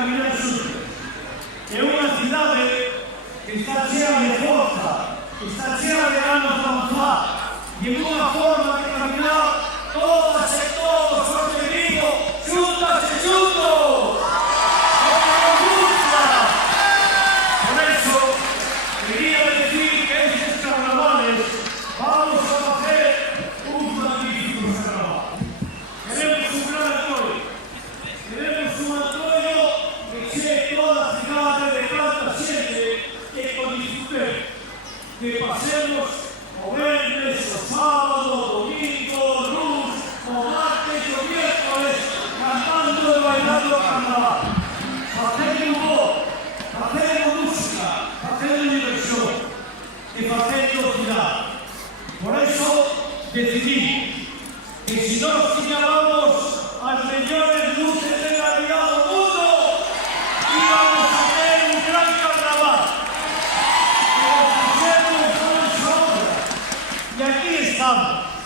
caminar xuntos. É unha cidade que está chea de forza, que está chea de ganas de avanzar, e en unha forma de caminar todas e todos os que digo, xuntas e xuntos! Como nos gusta! Por eso, quería decir que estes carnavales vamos a facer un magnífico carnaval. Queremos un gran apoio. Queremos un apoio que chegue toda a cidade de tanta xente que con disfrute, que pasemos o venres, o sábado, o domingo, o lunes, o martes, o miércoles, cantando e bailando carnaval. Facendo humor, facendo música, facendo diversión e facendo cidade. Por eso decidí que si nos tiñábamos as mellores luces de Navidad do mundo, íbamos a ter un gran carnaval. Pero fixemos con esa obra. E aquí estamos.